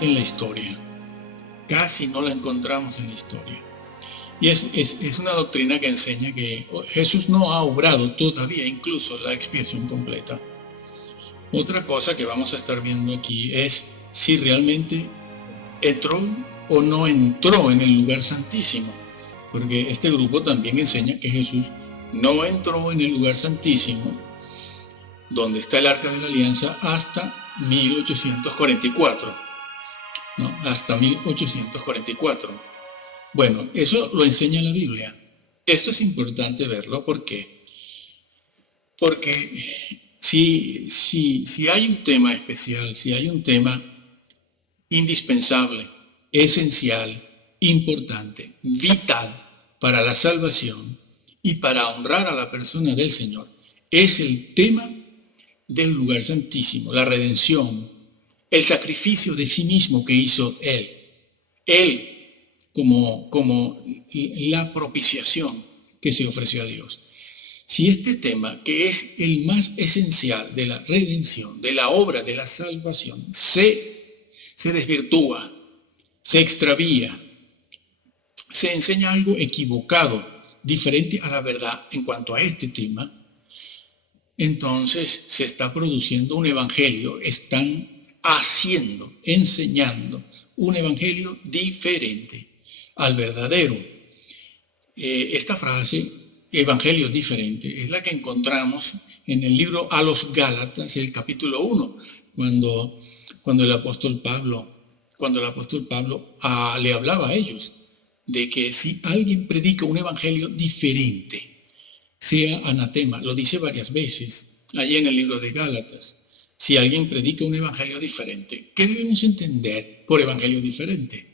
en la historia. Casi no la encontramos en la historia. Y es una doctrina que enseña que Jesús no ha obrado todavía incluso la expiación completa. Otra cosa que vamos a estar viendo aquí es si realmente entró o no entró en el lugar santísimo. Porque este grupo también enseña que Jesús no entró en el lugar santísimo, donde está el Arca de la Alianza, hasta 1844. ¿No? Hasta 1844. Bueno, eso lo enseña la Biblia. Esto es importante verlo. ¿Por qué? Porque si hay un tema especial, si hay un tema indispensable, esencial, importante, vital para la salvación y para honrar a la persona del Señor, es el tema del lugar santísimo, la redención, el sacrificio de sí mismo que hizo Él. Él como la propiciación que se ofreció a Dios. Si este tema, que es el más esencial de la redención, de la obra de la salvación, se desvirtúa, se extravía, se enseña algo equivocado, diferente a la verdad en cuanto a este tema, entonces se está produciendo un evangelio, están enseñando un evangelio diferente al verdadero. Esta frase, evangelio diferente, es la que encontramos en el libro a los Gálatas, el capítulo 1, cuando el apóstol Pablo le hablaba a ellos de que si alguien predica un evangelio diferente, sea anatema. Lo dice varias veces allí en el libro de Gálatas. Si alguien predica un evangelio diferente, ¿qué debemos entender por evangelio diferente?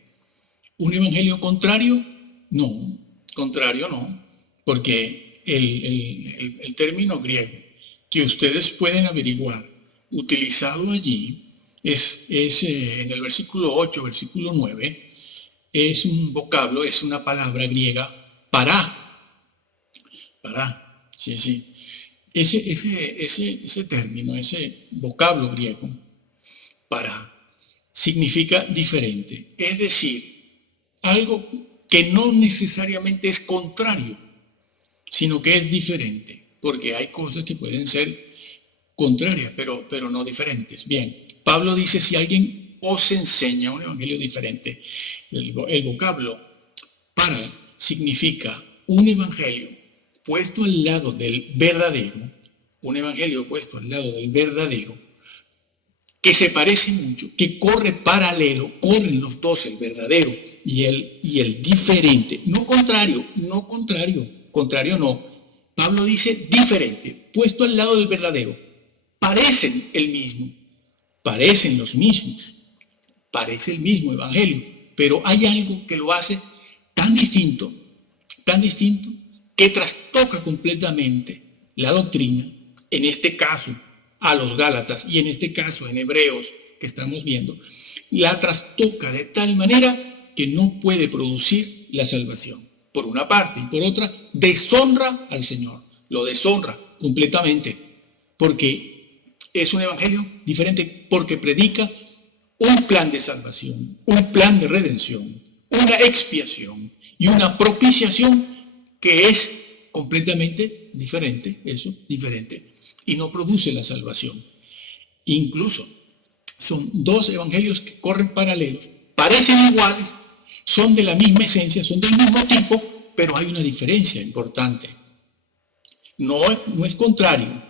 ¿Un evangelio contrario? No, contrario no, porque el término griego que ustedes pueden averiguar utilizado allí es en el versículo 8, versículo 9, es un vocablo, es una palabra griega, para, sí. Ese término, ese vocablo griego, para, significa diferente, es decir, algo que no necesariamente es contrario, sino que es diferente, porque hay cosas que pueden ser contrarias, pero no diferentes. Bien, Pablo dice, si alguien os enseña un evangelio diferente, el vocablo para significa un evangelio puesto al lado del verdadero, un evangelio puesto al lado del verdadero, que se parece mucho, que corre paralelo, corren los dos, el verdadero y el diferente, no contrario, contrario no. Pablo dice diferente, puesto al lado del verdadero, parecen el mismo, parecen los mismos, parece el mismo evangelio, pero hay algo que lo hace tan distinto, que trastoca completamente la doctrina, en este caso a los Gálatas y en este caso en Hebreos que estamos viendo, la trastoca de tal manera que no puede producir la salvación. Por una parte, y por otra, deshonra al Señor, lo deshonra completamente, porque es un evangelio diferente, porque predica un plan de salvación, un plan de redención, una expiación y una propiciación que es completamente diferente, diferente, y no produce la salvación. Incluso son dos evangelios que corren paralelos, parecen iguales, son de la misma esencia, son del mismo tipo, pero hay una diferencia importante. No es contrario.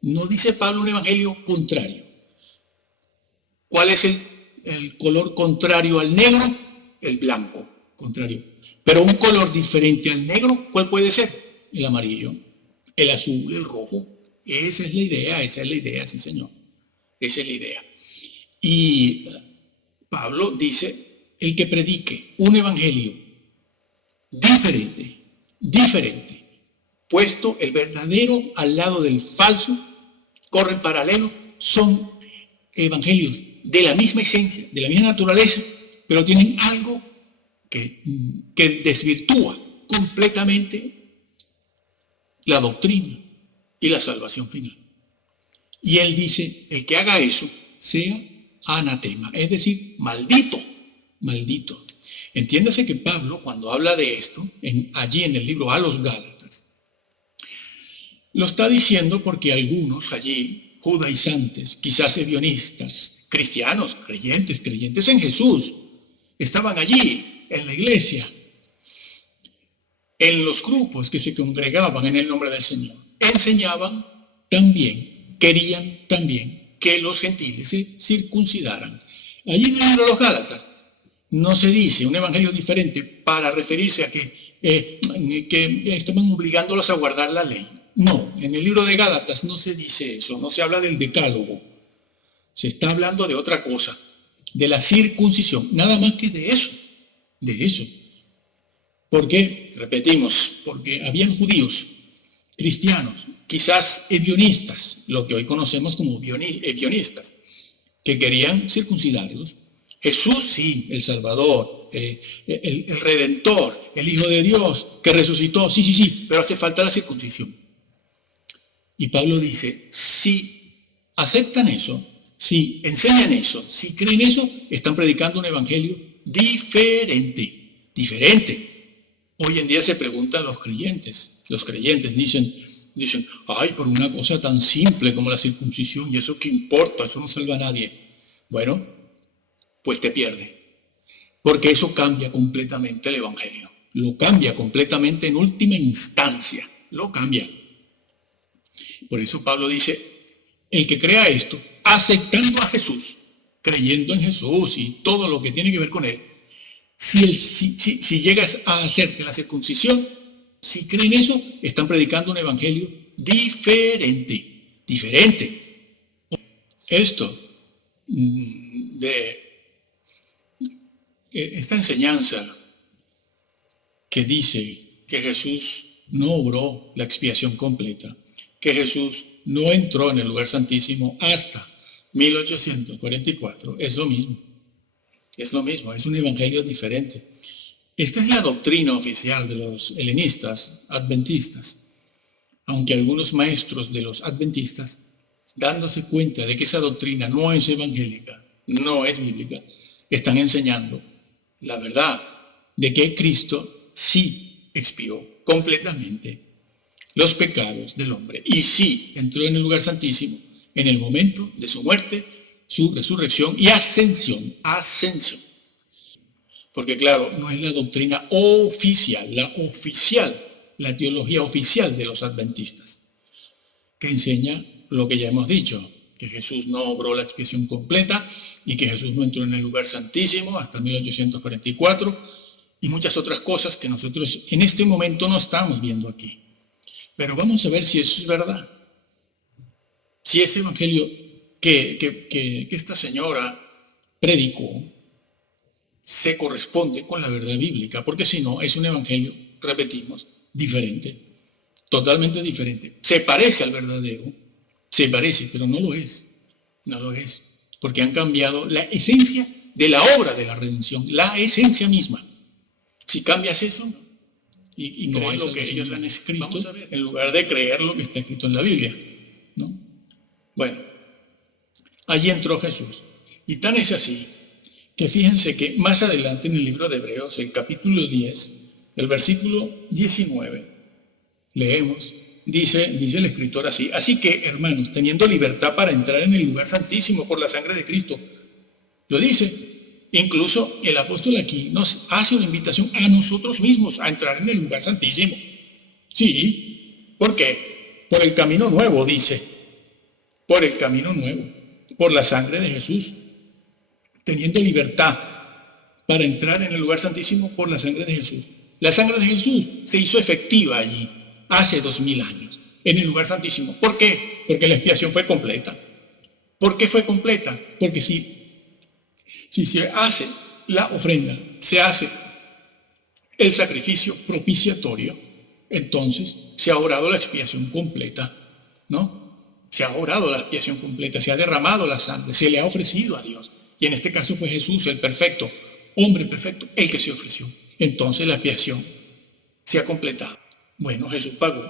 No dice Pablo un evangelio contrario. ¿Cuál es el color contrario al negro? El blanco, contrario. Pero un color diferente al negro, ¿cuál puede ser? El amarillo, el azul, el rojo. Esa es la idea, sí señor. Esa es la idea. Y Pablo dice, el que predique un evangelio diferente, puesto el verdadero al lado del falso, corren paralelo, son evangelios de la misma esencia, de la misma naturaleza, pero tienen algo que desvirtúa completamente la doctrina y la salvación final. Y él dice, el que haga eso, sea anatema, es decir, maldito, maldito. Entiéndase que Pablo, cuando habla de esto, allí en el libro a los Gálatas, lo está diciendo porque algunos allí, judaizantes, quizás ebionistas, cristianos, creyentes en Jesús, estaban allí en la iglesia, en los grupos que se congregaban en el nombre del Señor. Enseñaban también, querían también que los gentiles se circuncidaran. Allí en el libro de los Gálatas no se dice un evangelio diferente para referirse a que estaban obligándolos a guardar la ley. No, en el libro de Gálatas no se dice eso, no se habla del decálogo. Se está hablando de otra cosa, de la circuncisión, nada más que de eso, de eso. ¿Por qué? Repetimos, porque habían judíos, cristianos, quizás ebionistas, lo que hoy conocemos como ebionistas, que querían circuncidarlos. Jesús, sí, el Salvador, el Redentor, el Hijo de Dios, que resucitó, sí, pero hace falta la circuncisión. Y Pablo dice, si aceptan eso, si enseñan eso, si creen eso, están predicando un evangelio diferente, diferente. Hoy en día se preguntan los creyentes dicen, ay, por una cosa tan simple como la circuncisión, ¿y eso qué importa? Eso no salva a nadie. Bueno, pues te pierde, porque eso cambia completamente el evangelio. Lo cambia completamente en última instancia, lo cambia. Por eso Pablo dice, el que crea esto, aceptando a Jesús, creyendo en Jesús y todo lo que tiene que ver con él, si llegas a hacerte la circuncisión, si creen eso, están predicando un evangelio diferente. Esto de esta enseñanza que dice que Jesús no obró la expiación completa, que Jesús no entró en el lugar santísimo hasta 1844, es lo mismo, es un evangelio diferente. Esta es la doctrina oficial de los helenistas, adventistas, aunque algunos maestros de los adventistas, dándose cuenta de que esa doctrina no es evangélica, no es bíblica, están enseñando la verdad de que Cristo sí expió completamente los pecados del hombre y sí entró en el lugar santísimo en el momento de su muerte, su resurrección y ascensión. Porque claro, no es la doctrina oficial, la teología oficial de los adventistas, que enseña lo que ya hemos dicho, que Jesús no obró la expiación completa y que Jesús no entró en el lugar santísimo hasta 1844 y muchas otras cosas que nosotros en este momento no estamos viendo aquí. Pero vamos a ver si eso es verdad. Si ese evangelio que esta señora predicó se corresponde con la verdad bíblica, porque si no, es un evangelio, repetimos, diferente, totalmente diferente. Se parece al verdadero, pero no lo es, porque han cambiado la esencia de la obra de la redención, la esencia misma. Si cambias eso y crees lo que ellos han escrito, en lugar de creer lo que está escrito en la Biblia, ¿no? Bueno, allí entró Jesús. Y tan es así que fíjense que más adelante en el libro de Hebreos, el capítulo 10, el versículo 19, leemos, dice el escritor así, así que, hermanos, teniendo libertad para entrar en el lugar santísimo por la sangre de Cristo, lo dice. Incluso el apóstol aquí nos hace una invitación a nosotros mismos a entrar en el lugar santísimo. Sí, ¿por qué? Por el camino nuevo, dice. Por el camino nuevo, por la sangre de Jesús. Teniendo libertad para entrar en el lugar santísimo por la sangre de Jesús. La sangre de Jesús se hizo efectiva allí, hace 2000 años, en el lugar santísimo. ¿Por qué? Porque la expiación fue completa. ¿Por qué fue completa? Porque si se hace la ofrenda, se hace el sacrificio propiciatorio, entonces se ha obrado la expiación completa, ¿no? Se ha obrado la expiación completa, se ha derramado la sangre, se le ha ofrecido a Dios. Y en este caso fue Jesús, el perfecto, hombre perfecto, el que se ofreció. Entonces la expiación se ha completado. Bueno, Jesús pagó.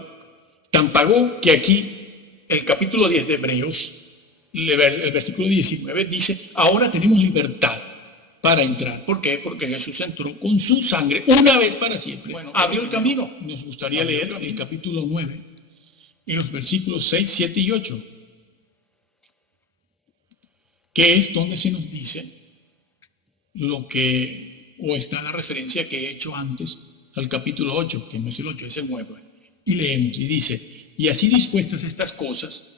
Tan pagó que aquí el capítulo 10 de Hebreos El versículo 19 dice, ahora tenemos libertad para entrar. ¿Por qué? Porque Jesús entró con su sangre una vez para siempre. Bueno, abrió el camino. Nos gustaría leer el capítulo 9 y los versículos 6, 7 y 8, que es donde se nos dice lo que, o está la referencia que he hecho antes al capítulo 8, que no es el 8, es el 9. Y leemos, y dice, y así dispuestas estas cosas,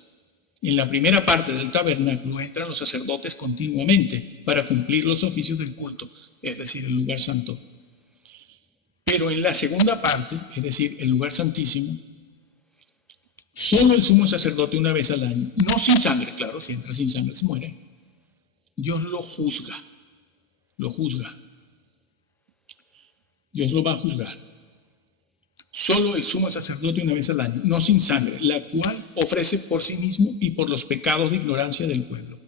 en la primera parte del tabernáculo entran los sacerdotes continuamente para cumplir los oficios del culto, es decir, el lugar santo. Pero en la segunda parte, es decir, el lugar santísimo, solo el sumo sacerdote una vez al año, no sin sangre, claro, si entra sin sangre se muere. Dios lo juzga, lo juzga. Dios lo va a juzgar. Solo el sumo sacerdote una vez al año, no sin sangre, la cual ofrece por sí mismo y por los pecados de ignorancia del pueblo,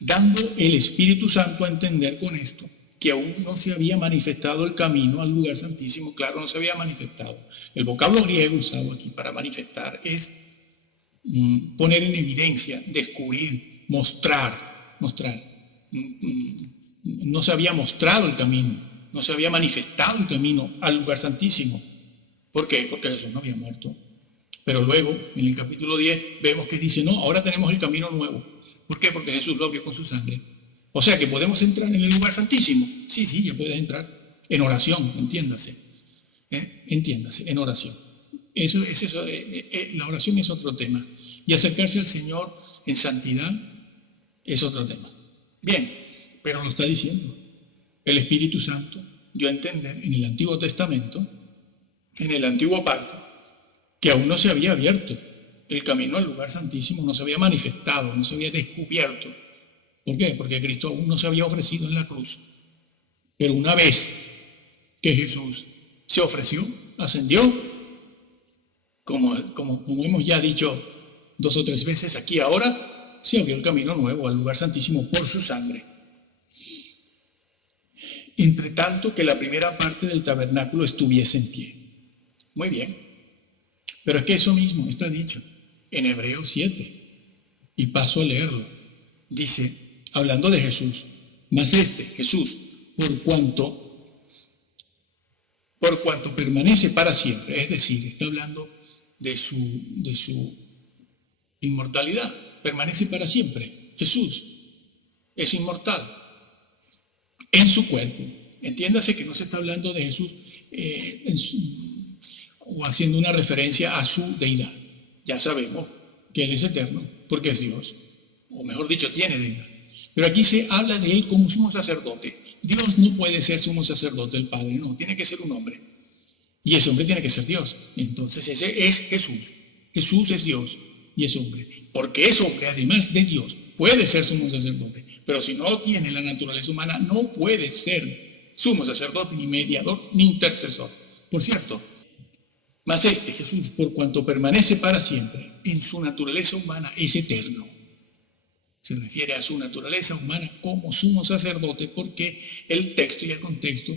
dando el Espíritu Santo a entender con esto que aún no se había manifestado el camino al lugar santísimo. Claro, no se había manifestado. El vocablo griego usado aquí para manifestar es poner en evidencia, descubrir, mostrar. No se había mostrado el camino, no se había manifestado el camino al lugar santísimo. ¿Por qué? Porque Jesús no había muerto. Pero luego, en el capítulo 10, vemos que dice, no, ahora tenemos el camino nuevo. ¿Por qué? Porque Jesús lo abrió con su sangre. O sea que podemos entrar en el lugar santísimo. Sí, ya puedes entrar. En oración, entiéndase. Entiéndase, en oración. La oración es otro tema. Y acercarse al Señor en santidad es otro tema. Bien, pero lo está diciendo. El Espíritu Santo dio a entender en el Antiguo Testamento, en el antiguo pacto, que aún no se había abierto el camino al lugar santísimo, no se había manifestado, no se había descubierto. ¿Por qué? Porque Cristo aún no se había ofrecido en la cruz. Pero una vez que Jesús se ofreció, ascendió, como hemos ya dicho 2 o 3 veces aquí ahora, se abrió el camino nuevo al lugar santísimo por su sangre. Entre tanto que la primera parte del tabernáculo estuviese en pie. Muy bien, pero es que eso mismo está dicho en Hebreos 7, y paso a leerlo. Dice, hablando de Jesús, mas Jesús, por cuanto permanece para siempre, es decir, está hablando de su inmortalidad, permanece para siempre. Jesús es inmortal en su cuerpo. Entiéndase que no se está hablando de Jesús o haciendo una referencia a su deidad. Ya sabemos que Él es eterno, porque es Dios, o mejor dicho, tiene deidad. Pero aquí se habla de Él como sumo sacerdote. Dios no puede ser sumo sacerdote, el Padre, no, tiene que ser un hombre. Y ese hombre tiene que ser Dios. Entonces ese es Jesús. Jesús es Dios y es hombre. Porque es hombre, además de Dios, puede ser sumo sacerdote. Pero si no tiene la naturaleza humana, no puede ser sumo sacerdote, ni mediador, ni intercesor. Por cierto, mas Jesús, por cuanto permanece para siempre, en su naturaleza humana es eterno. Se refiere a su naturaleza humana como sumo sacerdote, porque el texto y el contexto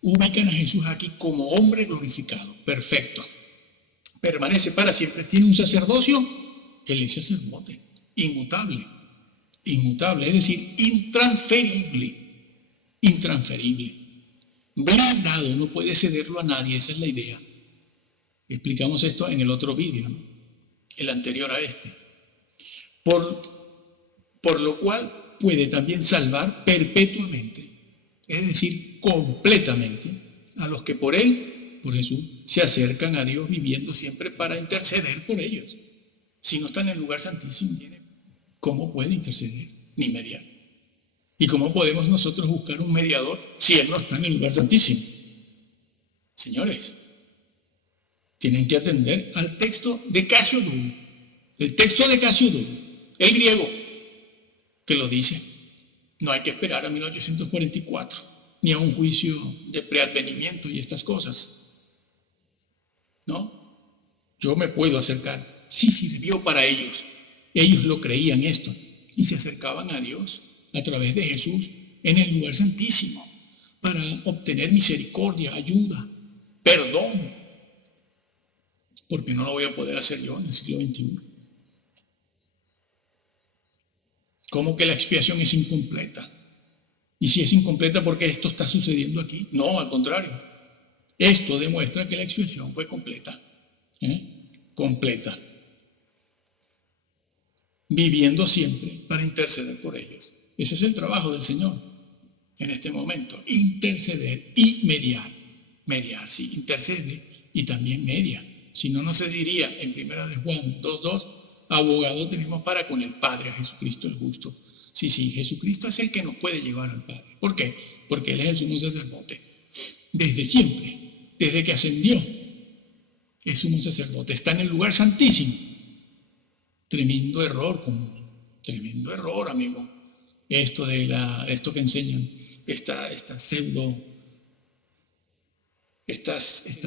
ubican a Jesús aquí como hombre glorificado, perfecto. Permanece para siempre, tiene un sacerdocio, Él es sacerdote, inmutable, es decir, intransferible. Blindado, no puede cederlo a nadie, esa es la idea. Explicamos esto en el otro vídeo, ¿no? El anterior a este. Por lo cual puede también salvar perpetuamente, es decir, completamente, a los que por Él, por Jesús, se acercan a Dios viviendo siempre para interceder por ellos. Si no está en el lugar santísimo, ¿cómo puede interceder? Ni mediar. ¿Y cómo podemos nosotros buscar un mediador si Él no está en el lugar santísimo? Señores, tienen que atender al texto de Casiodoro. El texto de Casiodoro, el griego, que lo dice. No hay que esperar a 1844, ni a un juicio de preadvenimiento y estas cosas. ¿No? Yo me puedo acercar. Sí sirvió para ellos. Ellos lo creían esto y se acercaban a Dios a través de Jesús en el lugar santísimo para obtener misericordia, ayuda, perdón. Porque no lo voy a poder hacer yo en el siglo XXI. ¿Cómo que la expiación es incompleta? Y si es incompleta, ¿por qué esto está sucediendo aquí? No, al contrario. Esto demuestra que la expiación fue completa. Completa. Viviendo siempre para interceder por ellos. Ese es el trabajo del Señor en este momento. Interceder y mediar. Mediar, sí, intercede y también media. Si no, no se diría en 1 de Juan 2:2, abogado tenemos para con el Padre, a Jesucristo el justo. Sí, Jesucristo es el que nos puede llevar al Padre. ¿Por qué? Porque Él es el sumo sacerdote. Desde siempre, desde que ascendió, es sumo sacerdote. Está en el lugar santísimo. Tremendo error, amigo. Esto que enseñan, esta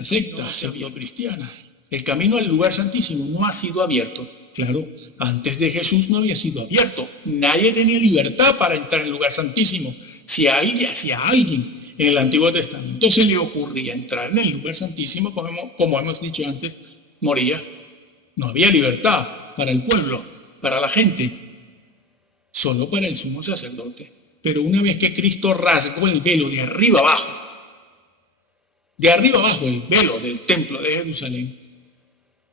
secta pseudo-cristiana. El camino al lugar santísimo no ha sido abierto. Claro, antes de Jesús no había sido abierto. Nadie tenía libertad para entrar en el lugar santísimo. Si a alguien en el Antiguo Testamento se le ocurría entrar en el lugar santísimo, como hemos dicho antes, moría. No había libertad para el pueblo, para la gente, solo para el sumo sacerdote. Pero una vez que Cristo rasgó el velo de arriba abajo el velo del templo de Jerusalén,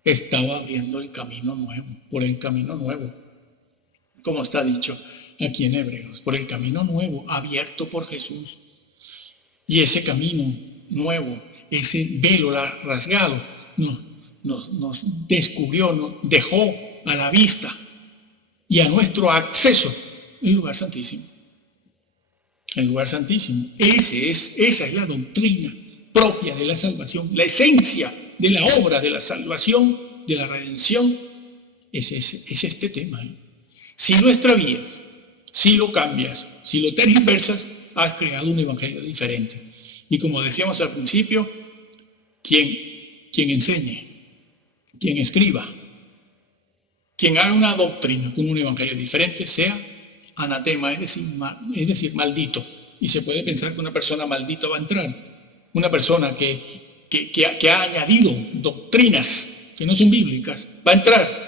estaba abriendo el camino nuevo, por el camino nuevo, como está dicho aquí en Hebreos, por el camino nuevo abierto por Jesús. Y ese camino nuevo, ese velo rasgado, nos descubrió, nos dejó a la vista y a nuestro acceso el lugar santísimo. El lugar santísimo. Esa es la doctrina propia de la salvación, la esencia de la obra de la salvación, de la redención, es este tema. Si lo extravías, si lo cambias, si lo tergiversas, has creado un evangelio diferente. Y como decíamos al principio, quien enseñe, quien escriba, quien haga una doctrina con un evangelio diferente, sea anatema, es decir, maldito. Y se puede pensar que una persona maldita va a entrar. Una persona que ha añadido doctrinas que no son bíblicas, va a entrar.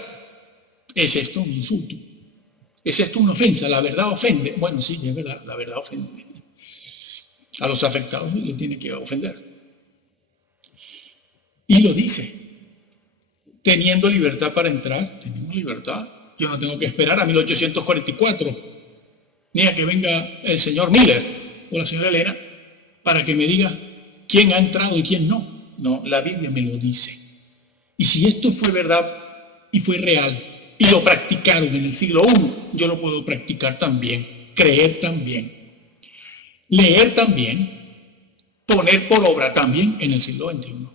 ¿Es esto un insulto? ¿Es esto una ofensa? ¿La verdad ofende? Bueno, sí, es verdad, la verdad ofende. A los afectados le tiene que ofender. Y lo dice. Teniendo libertad para entrar, tenemos libertad. Yo no tengo que esperar a 1844, ni a que venga el señor Miller o la señora Elena para que me diga quién ha entrado y quién no. No, la Biblia me lo dice. Y si esto fue verdad y fue real y lo practicaron en el siglo I, yo lo puedo practicar también, creer también, leer también, poner por obra también en el siglo XXI.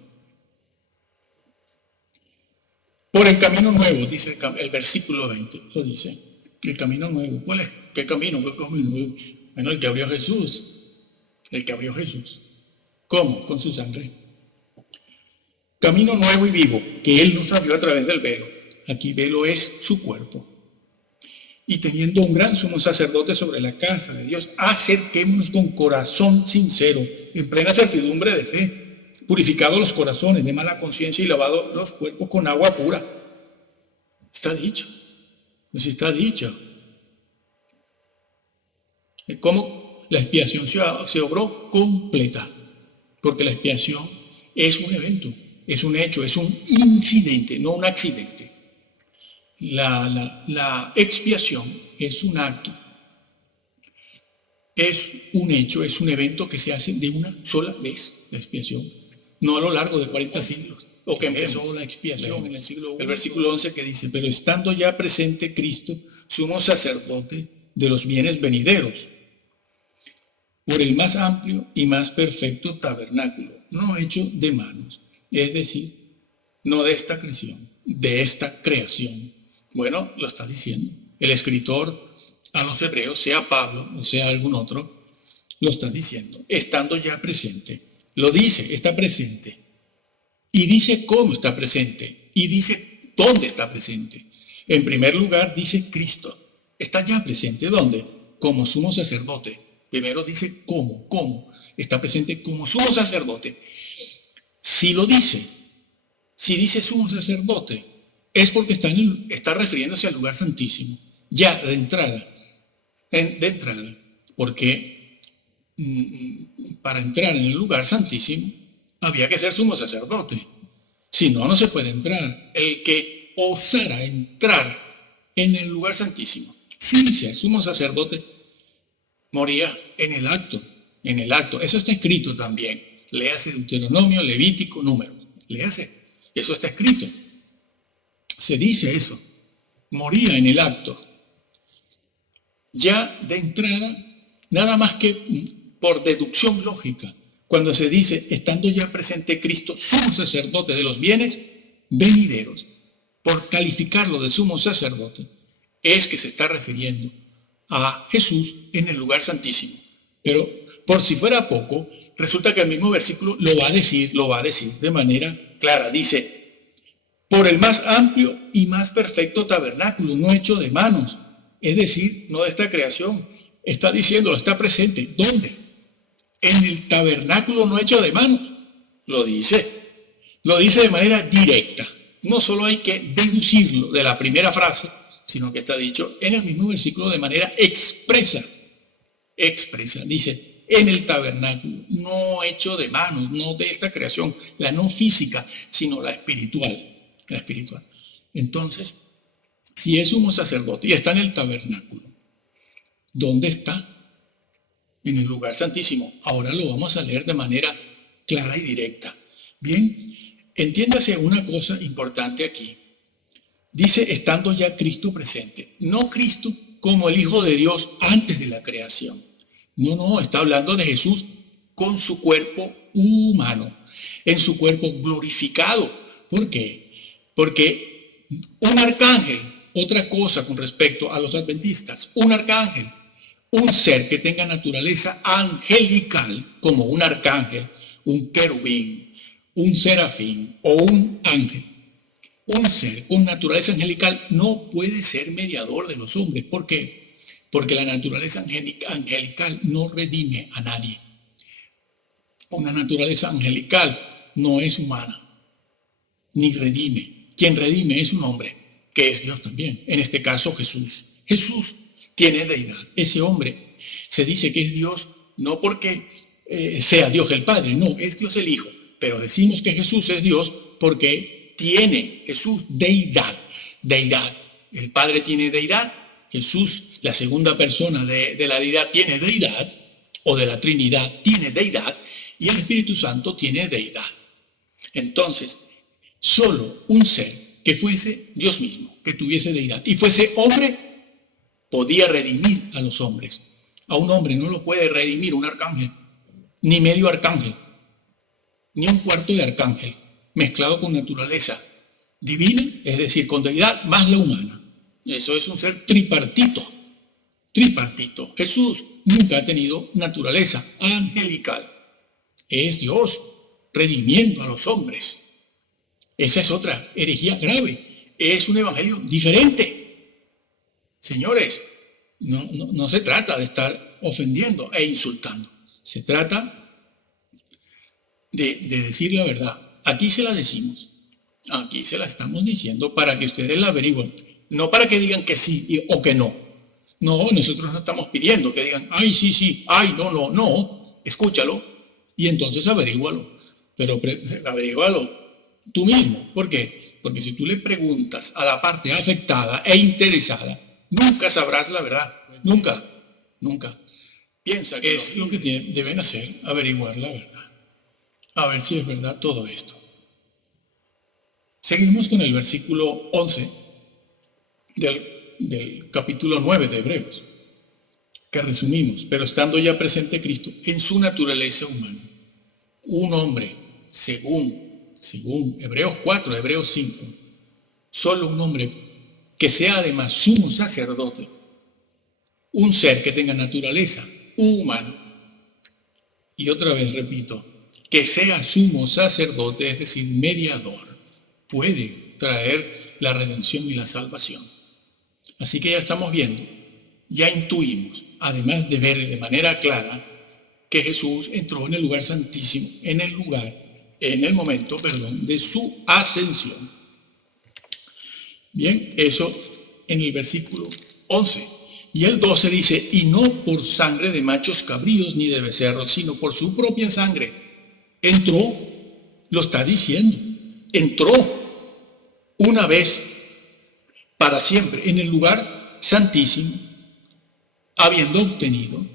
Por el camino nuevo, dice el versículo 20, lo dice, el camino nuevo. ¿Cuál es? ¿Qué camino? ¿Qué camino? Bueno, el que abrió Jesús. El que abrió Jesús. ¿Cómo? Con su sangre. Camino nuevo y vivo, que Él nos abrió a través del velo. Aquí velo es su cuerpo. Y teniendo un gran sumo sacerdote sobre la casa de Dios, acerquémonos con corazón sincero, en plena certidumbre de fe, purificados los corazones de mala conciencia y lavados los cuerpos con agua pura. Está dicho. Pues está dicho. ¿Cómo? La expiación se obró completa. Porque la expiación es un evento, es un hecho, es un incidente, no un accidente. La expiación es un acto, es un hecho, es un evento que se hace de una sola vez, la expiación. No a lo largo de 40 siglos, o que empezó la expiación en el siglo I. El versículo 11 que dice, pero estando ya presente Cristo, sumo sacerdote de los bienes venideros, por el más amplio y más perfecto tabernáculo, no hecho de manos, es decir, no de esta creación, de esta creación. Bueno, lo está diciendo. El escritor a los hebreos, sea Pablo o sea algún otro, lo está diciendo, estando ya presente. Lo dice, está presente. Y dice cómo está presente. Y dice dónde está presente. En primer lugar, dice Cristo. Está ya presente. ¿Dónde? Como sumo sacerdote. Primero dice cómo. Está presente como sumo sacerdote. Si lo dice, si dice sumo sacerdote, es porque está refiriéndose al lugar santísimo. Ya de entrada. de entrada, porque para entrar en el lugar santísimo había que ser sumo sacerdote. Si no, no se puede entrar. El que osara entrar en el lugar santísimo sin ser sumo sacerdote moría en el acto. En el acto. Eso está escrito también. Léase Deuteronomio, Levítico, Números. Léase. Eso está escrito. Se dice eso. Moría en el acto. Ya de entrada, nada más que por deducción lógica, cuando se dice, estando ya presente Cristo, sumo sacerdote de los bienes venideros, por calificarlo de sumo sacerdote, es que se está refiriendo a Jesús en el lugar santísimo. Pero por si fuera poco, resulta que el mismo versículo lo va a decir de manera clara. Dice, por el más amplio y más perfecto tabernáculo, no hecho de manos, es decir, no de esta creación. Está diciendo, está presente. ¿Dónde? En el tabernáculo no hecho de manos. Lo dice de manera directa. No solo hay que deducirlo de la primera frase, sino que está dicho en el mismo versículo de manera expresa. Expresa, dice, en el tabernáculo, no hecho de manos, no de esta creación, la no física, sino la espiritual. La espiritual. Entonces, si es sumo sacerdote y está en el tabernáculo, ¿dónde está? En el lugar santísimo. Ahora lo vamos a leer de manera clara y directa. Bien, entiéndase una cosa importante aquí. Dice, estando ya Cristo presente. No Cristo como el Hijo de Dios antes de la creación. No, está hablando de Jesús con su cuerpo humano, en su cuerpo glorificado. ¿Por qué? Porque un arcángel, otra cosa con respecto a los adventistas, un arcángel, un ser que tenga naturaleza angelical, como un arcángel, un querubín, un serafín o un ángel, un ser con naturaleza angelical no puede ser mediador de los hombres. ¿Por qué? Porque la naturaleza angelical no redime a nadie. Una naturaleza angelical no es humana, ni redime. Quien redime es un hombre, que es Dios también. En este caso, Jesús. Jesús tiene deidad. Ese hombre se dice que es Dios no porque sea Dios el Padre, no, es Dios el Hijo. Pero decimos que Jesús es Dios porque tiene Jesús deidad. Deidad. El Padre tiene deidad. Jesús, la segunda persona de la deidad, tiene deidad, o de la Trinidad, tiene deidad, y el Espíritu Santo tiene deidad. Entonces, solo un ser que fuese Dios mismo, que tuviese deidad, y fuese hombre, podía redimir a los hombres. A un hombre no lo puede redimir un arcángel, ni medio arcángel, ni un cuarto de arcángel, mezclado con naturaleza divina, es decir, con deidad más la humana. Eso es un ser tripartito. Tripartito. Jesús nunca ha tenido naturaleza angelical. Es Dios redimiendo a los hombres. Esa es otra herejía grave. Es un evangelio diferente. Señores, no se trata de estar ofendiendo e insultando. Se trata de decir la verdad. Aquí se la decimos. Aquí se la estamos diciendo para que ustedes la averigüen. No para que digan que sí o que no. No, nosotros no estamos pidiendo que digan, ay, sí, ay, no. Escúchalo y entonces averígualo. Pero averígualo tú mismo. ¿Por qué? Porque si tú le preguntas a la parte afectada e interesada, nunca sabrás la verdad. Nunca. Piensa que es lo que deben hacer, averiguar la verdad. A ver si es verdad todo esto. Seguimos con el versículo 11 del capítulo 9 de Hebreos, que resumimos, pero estando ya presente Cristo en su naturaleza humana, un hombre, según Hebreos 4, Hebreos 5, solo un hombre que sea además sumo sacerdote, un ser que tenga naturaleza humana, y otra vez repito, que sea sumo sacerdote, es decir, mediador, puede traer la redención y la salvación. Así que ya estamos viendo, ya intuimos, además de ver de manera clara, que Jesús entró en el lugar santísimo, en el momento de su ascensión. Bien, eso en el versículo 11. Y el 12 dice, y no por sangre de machos cabríos ni de becerros, sino por su propia sangre. Entró, lo está diciendo, entró una vez para siempre en el lugar santísimo, habiendo obtenido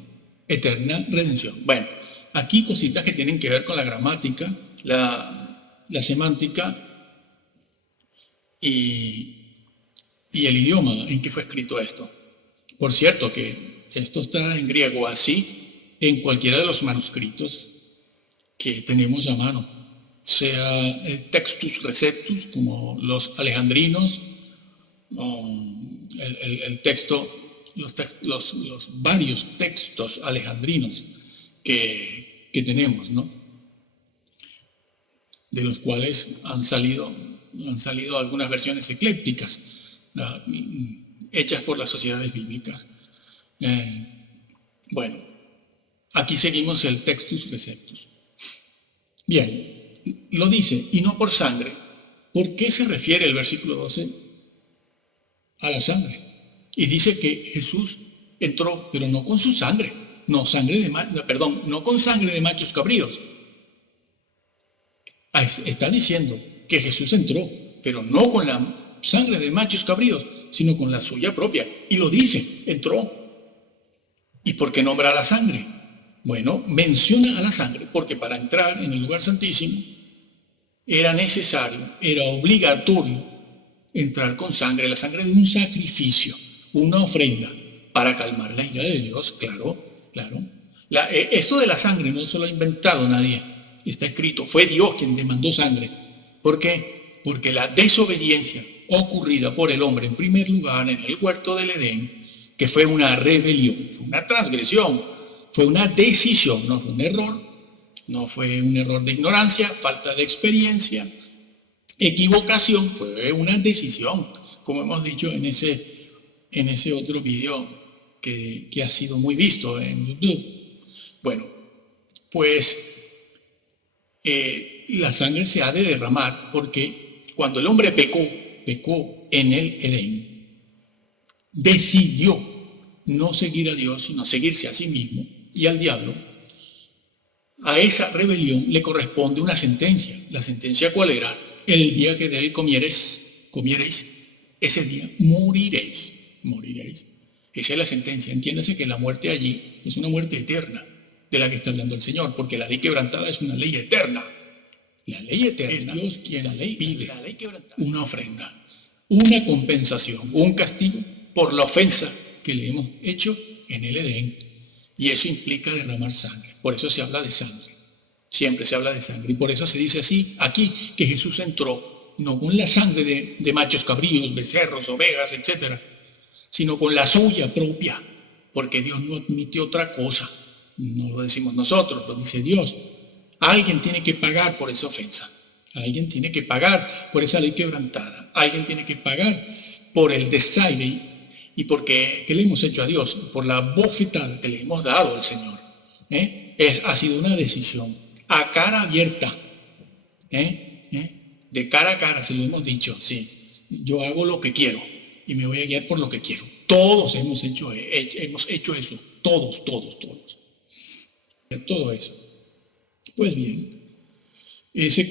eterna redención. Bueno, aquí cositas que tienen que ver con la gramática, la semántica y el idioma en que fue escrito esto. Por cierto que esto está en griego así en cualquiera de los manuscritos que tenemos a mano, sea el Textus Receptus como los alejandrinos, el texto, los varios textos alejandrinos que tenemos, ¿no? De los cuales han salido algunas versiones eclépticas, hechas por las sociedades bíblicas. Bueno, aquí seguimos el Textus Receptus. Bien, lo dice, y no por sangre. ¿Por qué se refiere el versículo 12 a la sangre? Y dice que Jesús entró, pero no con su sangre, no con sangre de machos cabríos. Está diciendo que Jesús entró, pero no con la sangre de machos cabríos, sino con la suya propia. Y lo dice, entró. ¿Y por qué nombra a la sangre? Bueno, menciona a la sangre porque para entrar en el lugar santísimo era necesario, era obligatorio entrar con sangre, la sangre de un sacrificio, una ofrenda, para calmar la ira de Dios, claro. Esto de la sangre no se lo ha inventado nadie, está escrito, fue Dios quien demandó sangre. ¿Por qué? Porque la desobediencia ocurrida por el hombre en primer lugar en el huerto del Edén, que fue una rebelión, fue una transgresión, fue una decisión, no fue un error, no fue un error de ignorancia, falta de experiencia, equivocación, fue una decisión, como hemos dicho en ese otro video que ha sido muy visto en YouTube. Bueno, pues la sangre se ha de derramar porque cuando el hombre pecó en el Edén, decidió no seguir a Dios, sino seguirse a sí mismo y al diablo. A esa rebelión le corresponde una sentencia. ¿La sentencia cuál era? El día que de él comiereis, ese día moriréis. Esa es la sentencia. Entiéndase que la muerte allí es una muerte eterna de la que está hablando el Señor, porque la ley quebrantada es una ley eterna. La ley eterna es Dios quien la ley pide una ofrenda, una compensación, un castigo por la ofensa que le hemos hecho en el Edén. Y eso implica derramar sangre. Por eso se habla de sangre. Siempre se habla de sangre. Y por eso se dice así aquí, que Jesús entró no con la sangre de machos cabríos, becerros, ovejas, etc., sino con la suya propia. Porque Dios no admite otra cosa. No lo decimos nosotros, lo dice Dios. Alguien tiene que pagar por esa ofensa. Alguien tiene que pagar por esa ley quebrantada. Alguien tiene que pagar por el desaire y porque ¿qué le hemos hecho a Dios? Por la bofetada que le hemos dado al Señor. Ha sido una decisión a cara abierta. De cara a cara se lo hemos dicho. Sí, yo hago lo que quiero y me voy a guiar por lo que quiero. Todos hemos hecho eso. Todos. Todo eso. Pues bien, ese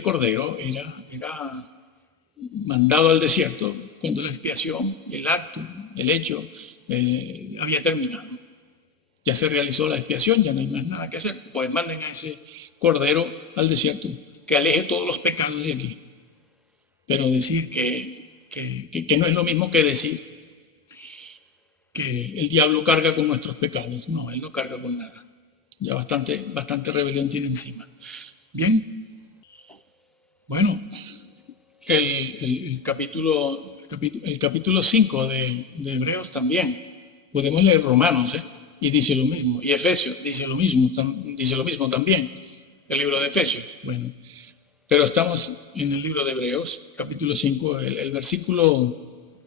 cordero era mandado al desierto cuando la expiación, el hecho había terminado. Ya se realizó la expiación, ya no hay más nada que hacer. Pues manden a ese cordero al desierto, que aleje todos los pecados de aquí. Pero decir que no es lo mismo que decir que el diablo carga con nuestros pecados. No, él no carga con nada. Ya bastante rebelión tiene encima. Bien. Bueno, el capítulo 5 de Hebreos también. Podemos leer Romanos, y dice lo mismo. Y Efesios dice lo mismo también. El libro de Efesios. Bueno, pero estamos en el libro de Hebreos, capítulo 5, el versículo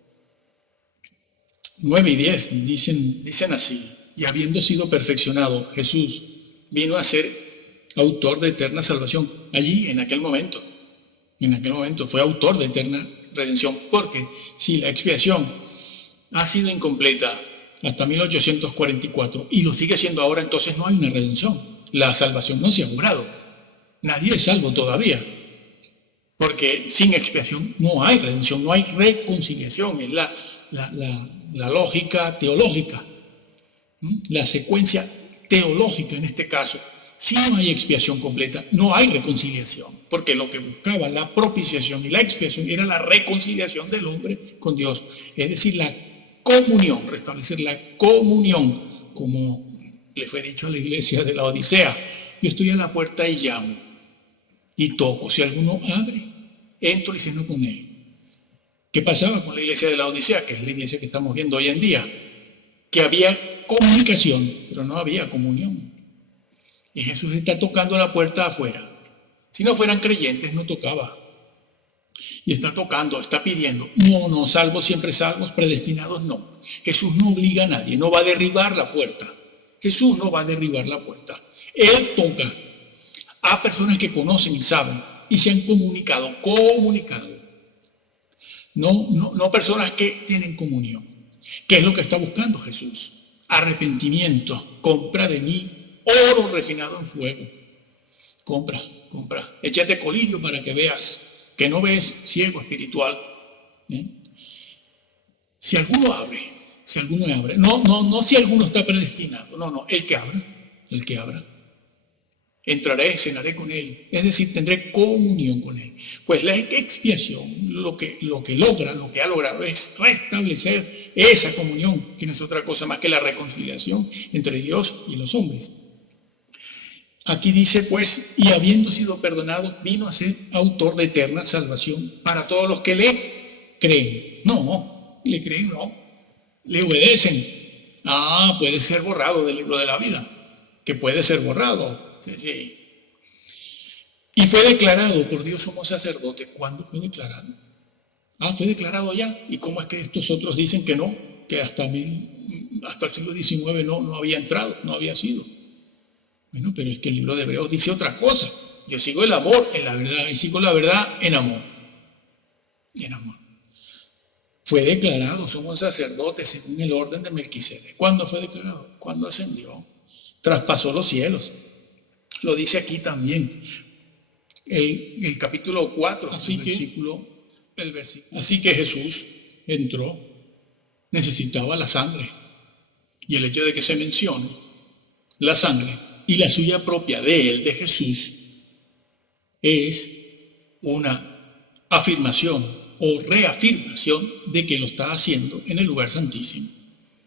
9 y 10 dicen así: y habiendo sido perfeccionado, Jesús vino a ser autor de eterna salvación. Allí, en aquel momento fue autor de eterna redención, porque si la expiación ha sido incompleta hasta 1844, y lo sigue siendo ahora. Entonces no hay una redención. La salvación no se ha obrado. Nadie es salvo todavía. Porque sin expiación no hay redención, no hay reconciliación. Es la lógica teológica, la secuencia teológica en este caso. Si no hay expiación completa, no hay reconciliación, porque lo que buscaba la propiciación y la expiación era la reconciliación del hombre con Dios, es decir, la comunión, restablecer la comunión, como le fue dicho a la iglesia de la Odisea: yo estoy a la puerta y llamo y toco, si alguno abre, entro y ceno con él. ¿Qué pasaba con la iglesia de la Odisea, que es la iglesia que estamos viendo hoy en día? Que había comunicación, pero no había comunión. Y Jesús está tocando la puerta afuera. Si no fueran creyentes, no tocaba. Y está tocando, está pidiendo. No, salvos, siempre salvos, predestinados no. Jesús no obliga a nadie, no va a derribar la puerta. Jesús no va a derribar la puerta. Él toca a personas que conocen y saben y se han comunicado. No personas que tienen comunión. ¿Qué es lo que está buscando Jesús? Arrepentimiento. Compra de mí oro refinado en fuego. Compra. Échate colirio para que veas, que no ves, ciego espiritual. Si alguno abre, no si alguno está predestinado, no, el que abra. Entraré, cenaré con él, es decir, tendré comunión con él. Pues la expiación lo que ha logrado es restablecer esa comunión, que no es otra cosa más que la reconciliación entre Dios y los hombres. Aquí dice, pues, y habiendo sido perdonado, vino a ser autor de eterna salvación para todos los que le creen. No, le creen, no, le obedecen. Puede ser borrado del libro de la vida, que puede ser borrado. Sí. Y fue declarado por Dios sumo sacerdote. ¿Cuándo fue declarado? Fue declarado ya. ¿Y cómo es que estos otros dicen que no? Que hasta el siglo XIX no había entrado, no había sido. Bueno, pero es que el libro de Hebreos dice otra cosa. Yo sigo el amor en la verdad y sigo la verdad en amor. Fue declarado sumo sacerdote según el orden de Melquisedec. ¿Cuándo fue declarado? Cuando ascendió. Traspasó los cielos. Lo dice aquí también. El capítulo 4, el versículo. Así que Jesús entró, necesitaba la sangre. Y el hecho de que se mencione la sangre y la suya propia de él, de Jesús, es una afirmación o reafirmación de que lo está haciendo en el lugar santísimo.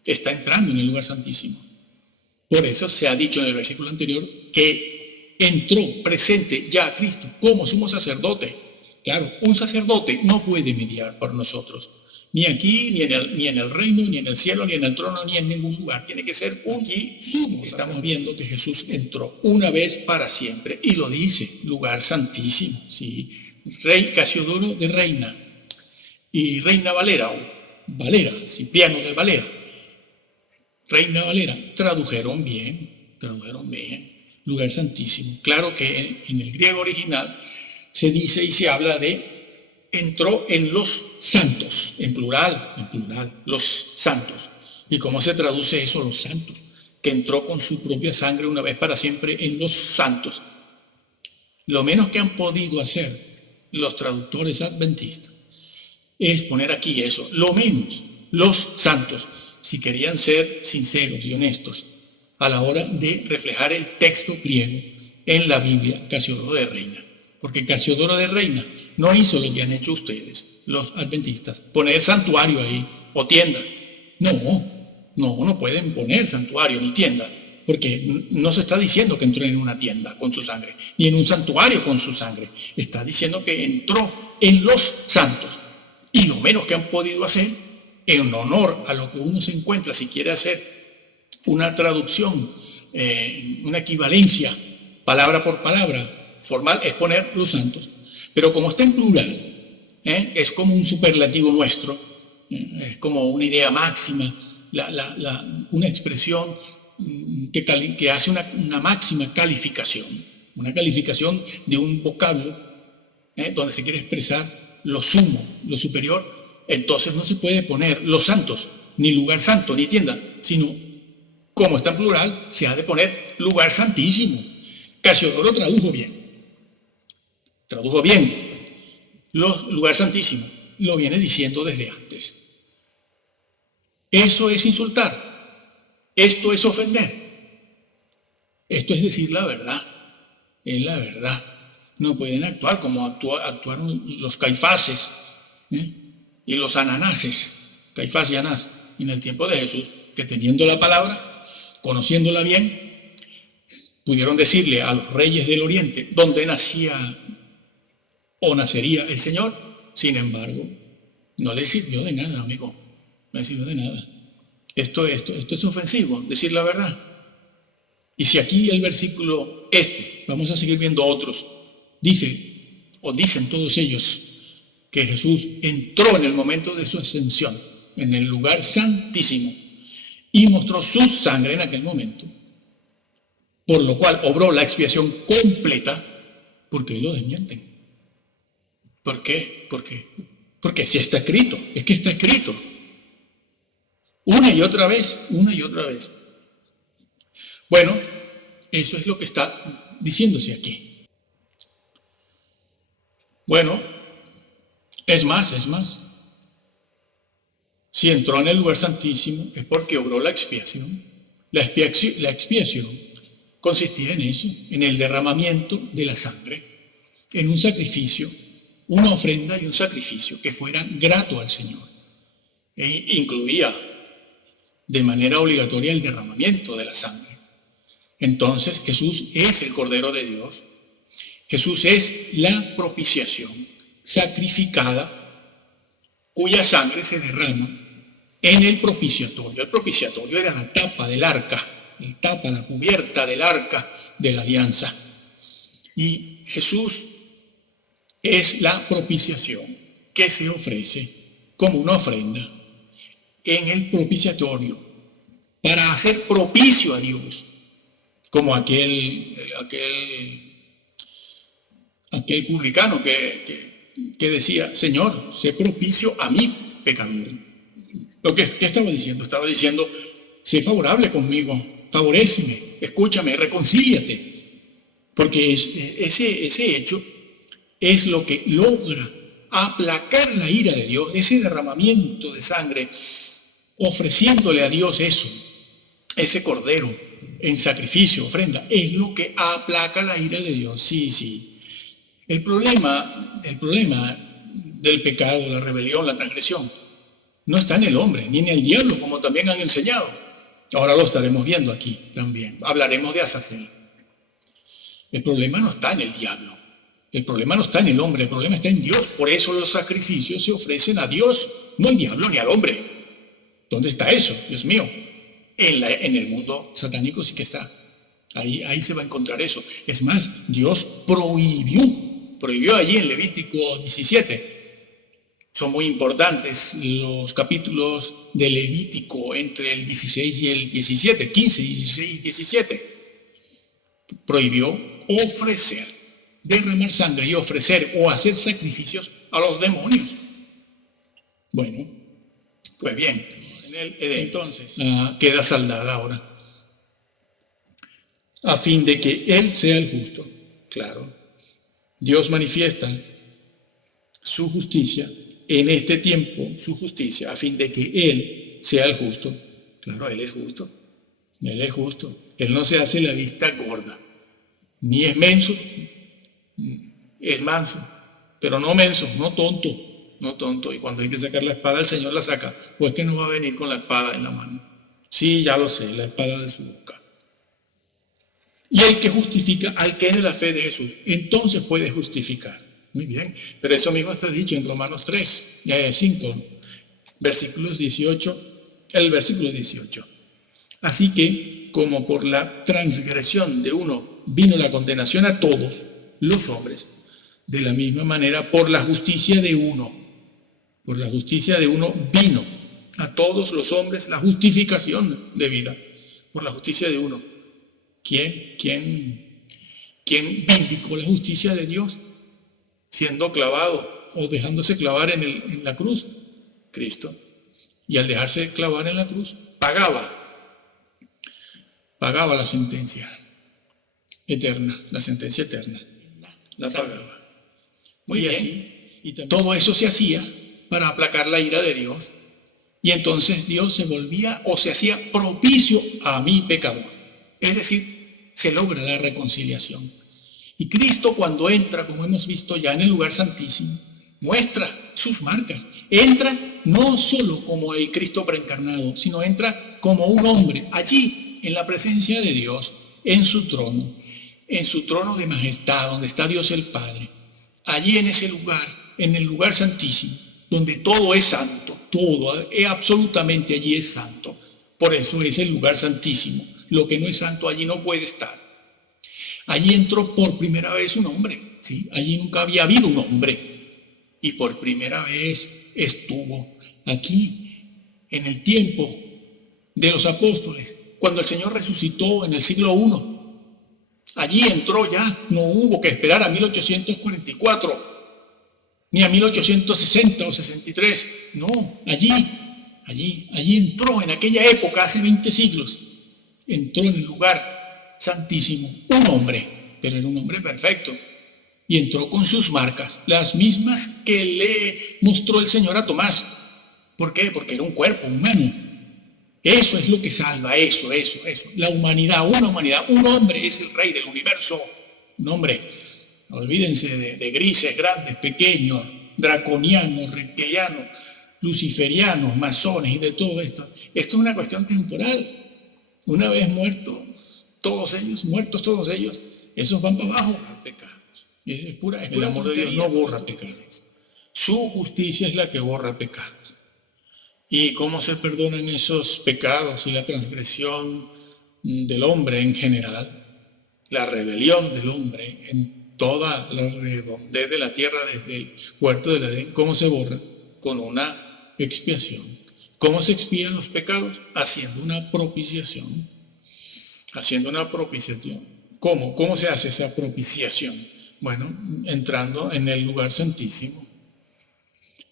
Está entrando en el lugar santísimo. Por eso se ha dicho en el versículo anterior que entró presente ya a Cristo como sumo sacerdote. Claro, un sacerdote no puede mediar por nosotros, ni aquí, ni en el reino, ni en el cielo, ni en el trono, ni en ningún lugar. Tiene que ser un sumo. Estamos viendo que Jesús entró una vez para siempre, y lo dice, lugar santísimo, ¿sí? Rey Casiodoro de Reina y Reina Valera, Cipriano de Valera, Reina Valera, tradujeron bien. Lugar santísimo. Claro que en el griego original se dice y se habla de entró en los santos, en plural, los santos. ¿Y cómo se traduce eso, los santos? Que entró con su propia sangre una vez para siempre en los santos. Lo menos que han podido hacer los traductores adventistas es poner aquí eso, lo menos, los santos, si querían ser sinceros y honestos a la hora de reflejar el texto griego en la Biblia, Casiodoro de Reina. Porque Casiodoro de Reina no hizo lo que han hecho ustedes, los adventistas, poner santuario ahí, o tienda. No pueden poner santuario ni tienda, porque no se está diciendo que entró en una tienda con su sangre, ni en un santuario con su sangre. Está diciendo que entró en los santos. Y lo menos que han podido hacer, en honor a lo que uno se encuentra, si quiere hacer una traducción, una equivalencia, palabra por palabra, formal, es poner los santos. Pero como está en plural, es como un superlativo nuestro, es como una idea máxima, una expresión que hace una máxima calificación, una calificación de un vocablo donde se quiere expresar lo sumo, lo superior. Entonces no se puede poner los santos, ni lugar santo, ni tienda, sino, como está en plural, se ha de poner lugar santísimo. Casiodoro tradujo bien. Lugar santísimo. Lo viene diciendo desde antes. Eso es insultar. Esto es ofender. Esto es decir la verdad. Es la verdad. No pueden actuar como actuaron los Caifases y los Ananáses, Caifás y Anás, en el tiempo de Jesús, que teniendo la palabra, conociéndola bien, pudieron decirle a los reyes del Oriente dónde nacía o nacería el Señor. Sin embargo, no les sirvió de nada, amigo. No les sirvió de nada. Esto es ofensivo, decir la verdad. Y si aquí el versículo vamos a seguir viendo otros, dicen todos ellos que Jesús entró en el momento de su ascensión, en el lugar santísimo, y mostró su sangre en aquel momento, por lo cual obró la expiación completa. ¿Por qué lo desmienten? ¿Por qué? Porque si está escrito, es que está escrito. Una y otra vez. Bueno, eso es lo que está diciéndose aquí. Bueno, es más. Si entró en el lugar santísimo es porque obró la expiación. La expiación consistía en eso, en el derramamiento de la sangre, en un sacrificio, una ofrenda y un sacrificio que fuera grato al Señor. E incluía de manera obligatoria el derramamiento de la sangre. Entonces Jesús es el Cordero de Dios. Jesús es la propiciación sacrificada, cuya sangre se derrama en el propiciatorio. El propiciatorio era la tapa del arca, la cubierta del arca de la alianza. Y Jesús es la propiciación que se ofrece como una ofrenda en el propiciatorio para hacer propicio a Dios, como aquel publicano que decía: Señor, sé propicio a mí, pecador. ¿Qué estaba diciendo? Estaba diciendo: sé favorable conmigo, favoréceme, escúchame, reconcíliate. Porque ese hecho es lo que logra aplacar la ira de Dios, ese derramamiento de sangre, ofreciéndole a Dios ese cordero en sacrificio, ofrenda, es lo que aplaca la ira de Dios. Sí. El problema del pecado, la rebelión, la transgresión, no está en el hombre, ni en el diablo, como también han enseñado. Ahora lo estaremos viendo aquí también. Hablaremos de Azazel. El problema no está en el diablo. El problema no está en el hombre, el problema está en Dios. Por eso los sacrificios se ofrecen a Dios, no al diablo ni al hombre. ¿Dónde está eso, Dios mío? En el mundo satánico sí que está. Ahí se va a encontrar eso. Es más, Dios prohibió allí en Levítico 17. Son muy importantes los capítulos de Levítico entre el 16 y el 17, 15, 16 y 17. Prohibió derramar sangre y ofrecer o hacer sacrificios a los demonios. Bueno, pues bien, en el Edén entonces queda saldada ahora, a fin de que Él sea el justo. Claro, Dios manifiesta su justicia en este tiempo, su justicia, a fin de que Él sea el justo. Claro, Él es justo. Él no se hace la vista gorda, ni es menso, es manso, pero no menso, no tonto. Y cuando hay que sacar la espada, el Señor la saca. O es que no va a venir con la espada en la mano. Sí, ya lo sé, la espada de su boca. Y el que justifica al que es de la fe de Jesús, entonces puede justificar. Muy bien, pero eso mismo está dicho en Romanos 5, versículo 18. Así que, como por la transgresión de uno vino la condenación a todos los hombres, de la misma manera, por la justicia de uno vino a todos los hombres la justificación de vida. Por la justicia de uno. ¿Quién vindicó la justicia de Dios? Siendo clavado o dejándose clavar en la cruz, Cristo. y al dejarse clavar en la cruz, pagaba la sentencia eterna, la pagaba. Muy bien. Así, y todo eso se hacía para aplacar la ira de Dios. Y entonces Dios se volvía o se hacía propicio a mi pecador. Es decir, se logra la reconciliación. Y Cristo, cuando entra, como hemos visto ya en el lugar santísimo, muestra sus marcas. Entra no solo como el Cristo preencarnado, sino entra como un hombre allí en la presencia de Dios, en su trono de majestad, donde está Dios el Padre. Allí en ese lugar, en el lugar santísimo, donde todo es santo, todo, absolutamente allí es santo. Por eso es el lugar santísimo. Lo que no es santo allí no puede estar. Allí entró por primera vez un hombre, ¿sí? Allí nunca había habido un hombre. Y por primera vez estuvo aquí, en el tiempo de los apóstoles, cuando el Señor resucitó en el siglo I. Allí entró ya, no hubo que esperar a 1844, ni a 1860 o 63. No, allí entró en aquella época, hace 20 siglos. Entró en el lugar santísimo un hombre, pero era un hombre perfecto. Y entró con sus marcas, las mismas que le mostró el Señor a Tomás. ¿Por qué? Porque era un cuerpo humano. Eso es lo que salva, eso. La humanidad, una humanidad, un hombre es el rey del universo. Un hombre, olvídense de grises, grandes, pequeños, draconianos, reptilianos, luciferianos, masones y de todo esto. Esto es una cuestión temporal. Una vez muertos todos ellos, esos van para abajo. Pecados. Es pura el amor de Dios no borra pecados. Su justicia es la que borra pecados. ¿Y cómo se perdonan esos pecados y la transgresión del hombre en general? La rebelión del hombre en toda la redondez de la tierra desde el huerto del Edén. ¿Cómo se borra? Con una expiación. ¿Cómo se expían los pecados? Haciendo una propiciación. ¿Cómo? ¿Cómo se hace esa propiciación? Bueno, entrando en el lugar santísimo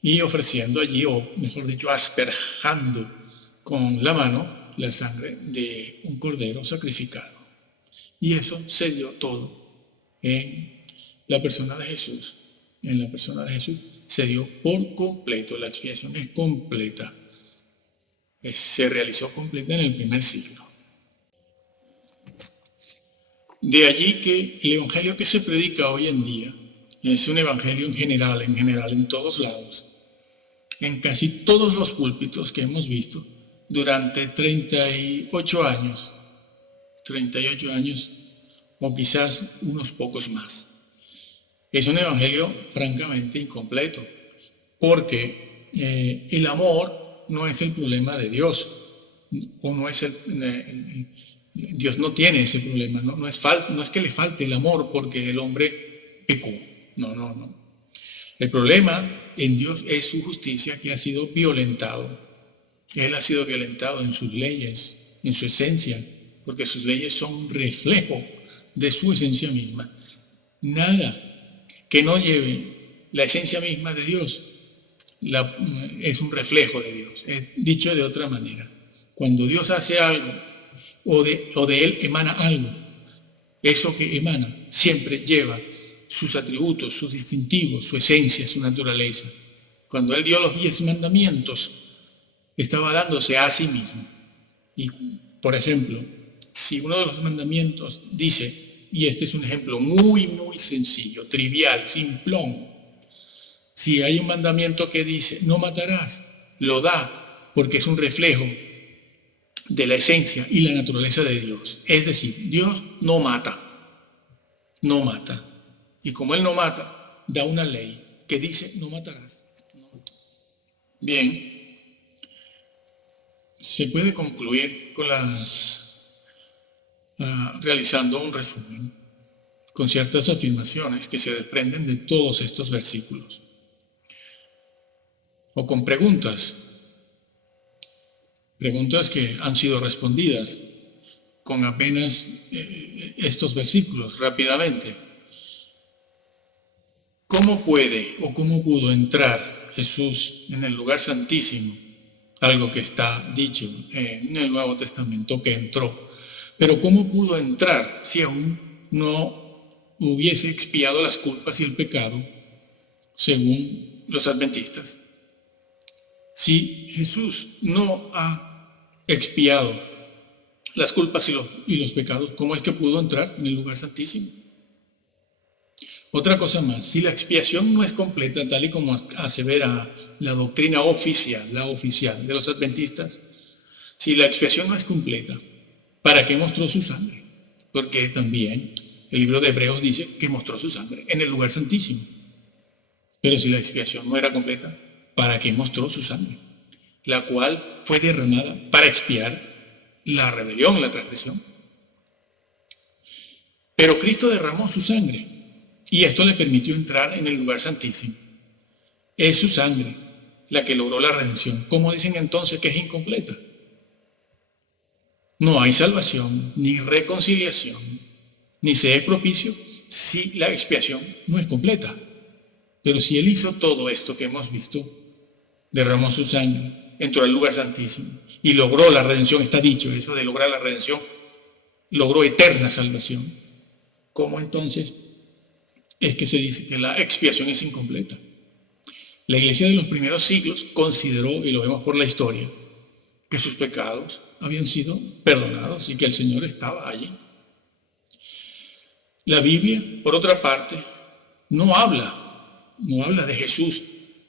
y ofreciendo allí, o mejor dicho, asperjando con la mano la sangre de un cordero sacrificado. Y eso se dio todo en la persona de Jesús. En la persona de Jesús se dio por completo, la expiación es completa. Se realizó completa en el primer siglo. De allí que el evangelio que se predica hoy en día es un evangelio en general, en todos lados, en casi todos los púlpitos que hemos visto durante 38 años o quizás unos pocos más. Es un evangelio francamente incompleto, porque el amor no es el problema de Dios, o no es Dios no tiene ese problema, no es que le falte el amor porque el hombre pecó, no. El problema en Dios es su justicia, que ha sido violentado. Él ha sido violentado en sus leyes, en su esencia, porque sus leyes son un reflejo de su esencia misma. Nada que no lleve la esencia misma de Dios es un reflejo de Dios. Dicho de otra manera, cuando Dios hace algo o de Él emana algo, eso que emana siempre lleva sus atributos, sus distintivos, su esencia, su naturaleza. Cuando Él dio los 10 mandamientos, estaba dándose a sí mismo. Y, por ejemplo, si uno de los mandamientos dice, y este es un ejemplo muy, muy sencillo, trivial, simplón, si hay un mandamiento que dice, no matarás, lo da porque es un reflejo de la esencia y la naturaleza de Dios. Es decir, Dios no mata. Y como Él no mata, da una ley que dice, no matarás. Bien, se puede concluir con realizando un resumen con ciertas afirmaciones que se desprenden de todos estos versículos, o con preguntas que han sido respondidas con apenas estos versículos rápidamente. ¿Cómo puede o cómo pudo entrar Jesús en el lugar santísimo algo que está dicho en el Nuevo Testamento que entró. Pero ¿cómo pudo entrar si aún no hubiese expiado las culpas y el pecado, según los adventistas? Si Jesús no ha expiado las culpas y los pecados, ¿cómo es que pudo entrar en el lugar santísimo? Otra cosa más, si la expiación no es completa, tal y como asevera la doctrina oficial, la oficial de los adventistas, si la expiación no es completa, ¿para qué mostró su sangre? Porque también el libro de Hebreos dice que mostró su sangre en el lugar santísimo. Pero si la expiación no era completa, ¿para qué mostró su sangre? La cual fue derramada para expiar la rebelión, la transgresión. Pero Cristo derramó su sangre y esto le permitió entrar en el lugar santísimo. Es su sangre la que logró la redención. ¿Cómo dicen entonces que es incompleta? No hay salvación, ni reconciliación, ni se es propicio si la expiación no es completa. Pero si Él hizo todo esto que hemos visto, derramó su sangre, entró al lugar santísimo y logró la redención, está dicho eso de lograr la redención, logró eterna salvación. ¿Cómo entonces es que se dice que la expiación es incompleta? La iglesia de los primeros siglos consideró, y lo vemos por la historia, que sus pecados habían sido perdonados y que el Señor estaba allí. La Biblia, por otra parte, no habla de Jesús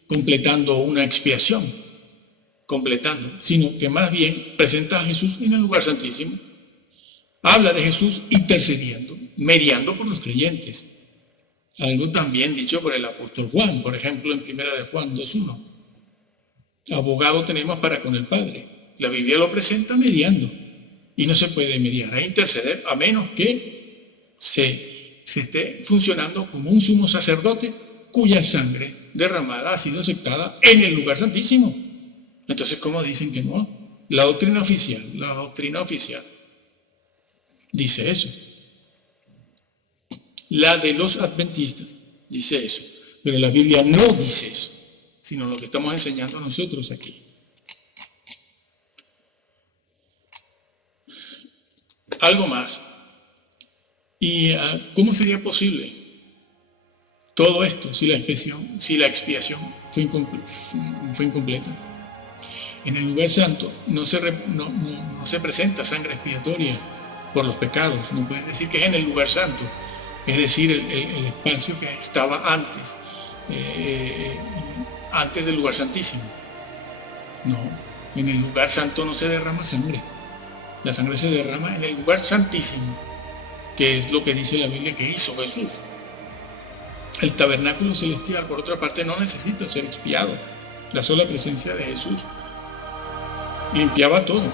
completando una expiación, sino que más bien presenta a Jesús en el lugar santísimo. Habla de Jesús intercediendo, mediando por los creyentes. Algo también dicho por el apóstol Juan, por ejemplo, en 1 de Juan 2:1. Abogado tenemos para con el Padre. La Biblia lo presenta mediando. Y no se puede mediar e interceder a menos que se esté funcionando como un sumo sacerdote cuya sangre derramada ha sido aceptada en el lugar santísimo. Entonces, ¿cómo dicen que no? La doctrina oficial dice eso. La de los adventistas dice eso. Pero la Biblia no dice eso, sino lo que estamos enseñando nosotros aquí. Algo más. ¿Y cómo sería posible todo esto si la expiación fue incompleta? En el lugar santo no se presenta sangre expiatoria por los pecados. No pueden decir que es en el lugar santo, es decir, el espacio que estaba antes del lugar santísimo. No, en el lugar santo no se derrama sangre. La sangre se derrama en el lugar santísimo, que es lo que dice la Biblia que hizo Jesús. El tabernáculo celestial, por otra parte, no necesita ser expiado. La sola presencia de Jesús limpiaba todo.